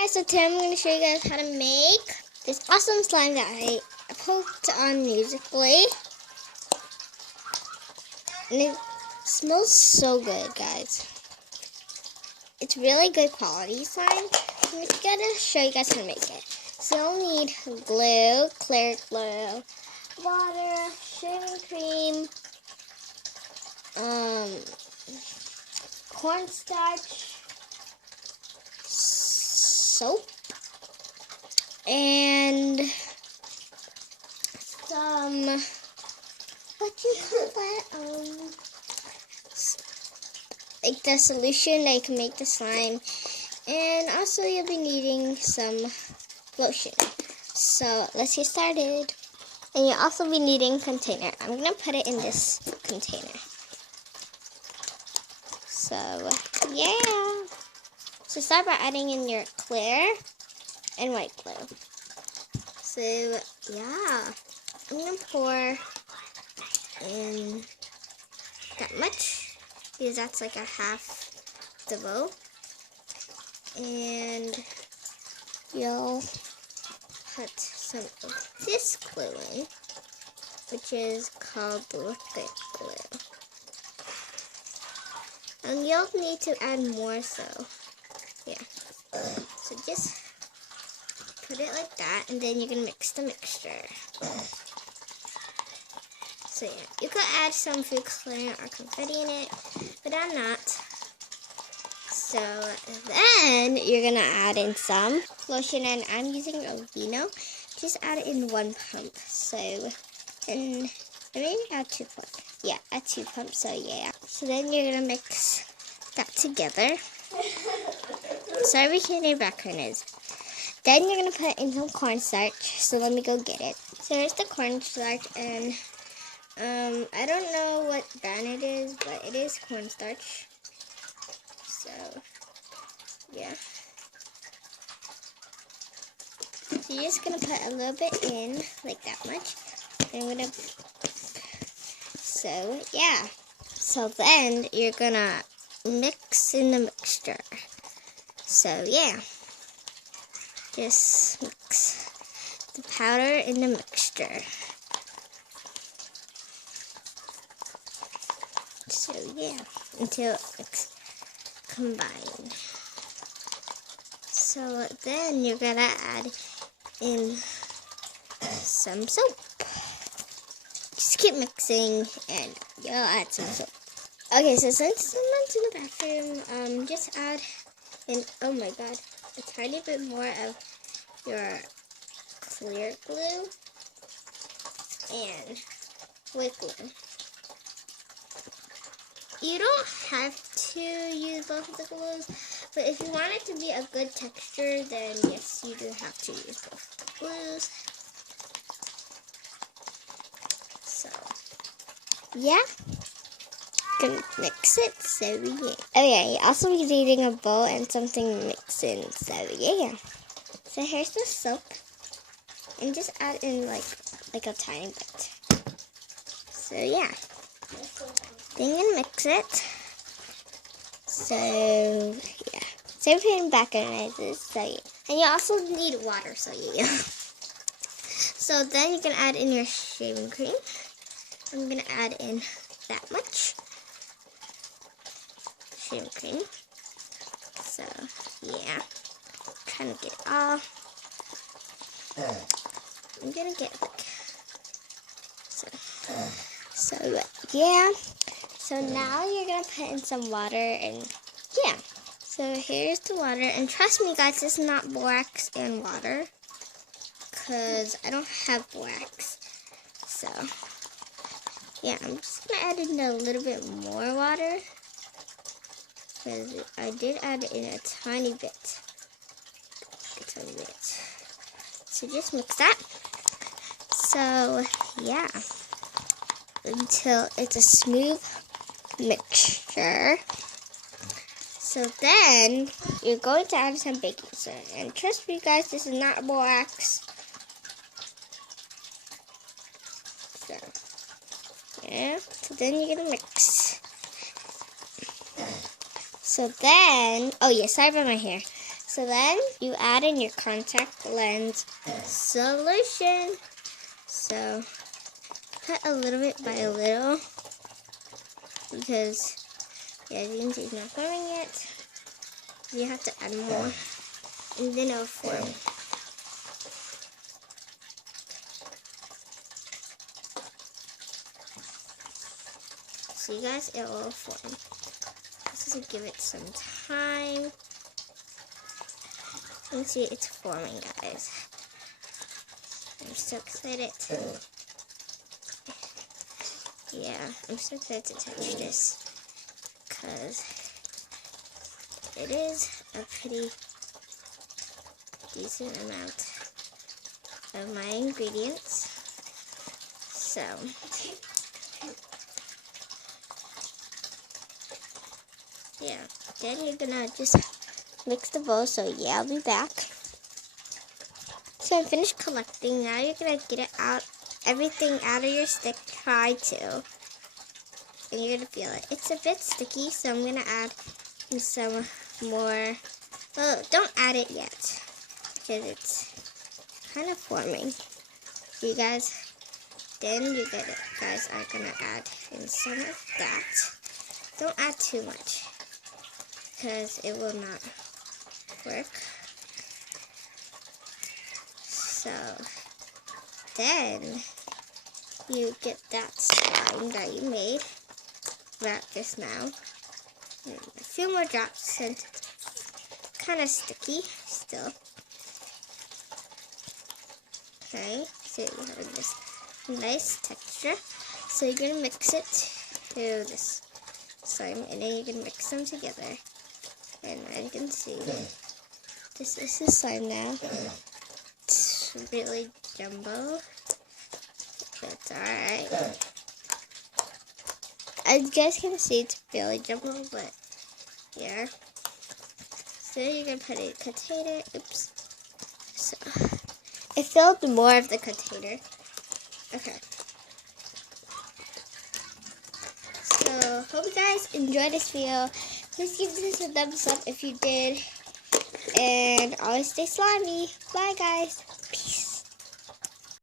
Guys, so today I'm going to show you guys how to make this awesome slime that I poked on Musical.ly. And it smells so good, guys. It's really good quality slime. I'm just going to show you guys how to make it. So you'll need glue, clear glue, water, shaving cream, cornstarch, soap, and some, what you call that, like the solution that you can make the slime. And also you'll be needing some lotion. So let's get started. And you'll also be needing a container. I'm going to put it in this container. So, yeah. So start by adding in your clear and white glue. So, yeah. I'm going to pour in that much, because that's like a half the bowl. And you'll put some of this glue in, which is called liquid glue. And you'll need to add more, so yeah. So just put it like that, and then you're gonna mix the mixture. So yeah, you could add some food coloring or confetti in it, but I'm not. So then you're gonna add in some lotion, and I'm using Aveeno. Just add it in 1 pump. So, and maybe add 2 pumps. Yeah, add 2 pumps. So yeah. So then you're gonna mix that together. Sorry we can't hear background is. Then you're gonna put in some cornstarch. So let me go get it. So here's the cornstarch, and I don't know what brand it is, but it is cornstarch. So yeah. So you're just gonna put a little bit in, like that much. And so yeah. So then you're gonna mix in the mixture. So yeah. Just mix the powder in the mixture. So yeah, until it's combined. So then you're gonna add in some soap. Just keep mixing and you'll add some soap. Okay, so since someone's in the bathroom, just add in, oh my god, a tiny bit more of your clear glue and white glue. You don't have to use both of the glues, but if you want it to be a good texture, then yes, you do have to use both glues. So, yeah. Gonna mix it, so yeah. Oh yeah, you also be needing a bowl and something to mix in, so yeah. So here's the soap, and just add in like a tiny bit. So yeah. Then you're gonna mix it. So yeah. Same thing back organizes, so yeah. And you also need water, so yeah. So then you can add in your shaving cream. I'm gonna add in that much shaving cream. So yeah. Trying to get it all. I'm gonna get like so yeah. So now you're gonna put in some water, and yeah. So here's the water, and trust me guys, this is not borax and water, because I don't have borax. So yeah, I'm just gonna add in a little bit more water, because I did add in a tiny bit. So just mix that. So yeah, until it's a smooth mixture. So then you're going to add some baking soda, and trust me guys, this is not borax. So yeah, so then you're gonna mix. So then, oh yeah, sorry about my hair. So then you add in your contact lens solution. So cut a little bit by a little because yeah, you can see it's not forming yet. You have to add more and then it'll form. See guys, it will form. Just give it some time. You can see it's forming, guys. I'm so excited. Yeah, I'm so excited to touch this because it is a pretty decent amount of my ingredients. So yeah, then you're gonna just mix the bowl. So yeah, I'll be back. So I'm finished collecting. Now you're gonna get it out, everything out of your stick. Try to, and you're gonna feel it. It's a bit sticky, so I'm gonna add in some more. Well, don't add it yet because it's kind of forming. You guys, then you guys are gonna add in some of that. Don't add too much because it will not work. So then you get that slime that you made. Wrap this now. And a few more drops since it's kind of sticky still. Okay, so you have this nice texture. So you're gonna mix it to this slime, and then you can mix them together. And as you can see, this is the slime now. It's really jumbo, but it's alright. As you guys can see, it's really jumbo, but yeah. So you're gonna put a container. Oops. So I filled more of the container. Okay. So hope you guys enjoyed this video. Please give this a thumbs up if you did. And always stay slimy. Bye guys. Peace.